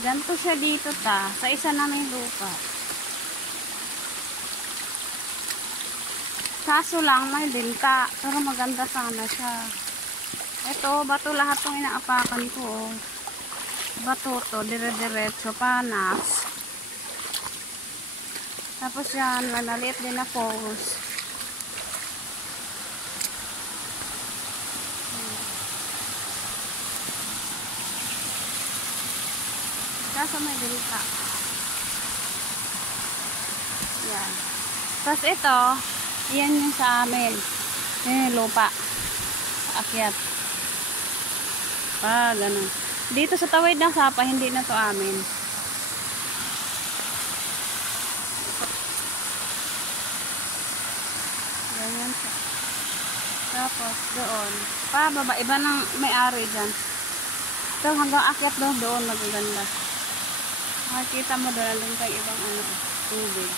Ganito siya dito sa isa naming lupa. Kaso lang may binta, pero maganda sana siya. Ito, bato lahat tong inaapakan ko. Oh. Bato to, dire-diretso, panas. Tapos yan, manaliit din na post. Kaso may binta. Yan. Tapos ito, yan yung sa amin. Yan yung lupa. Akyat. Ganun. Dito sa tawid ng sapa, hindi na to amin. Ganyan siya. Tapos, doon. Baba, iba ng may-ari dyan. Ito, hanggang akyat doon, magaganda. Makikita mo doon, andun kang ibang tubig.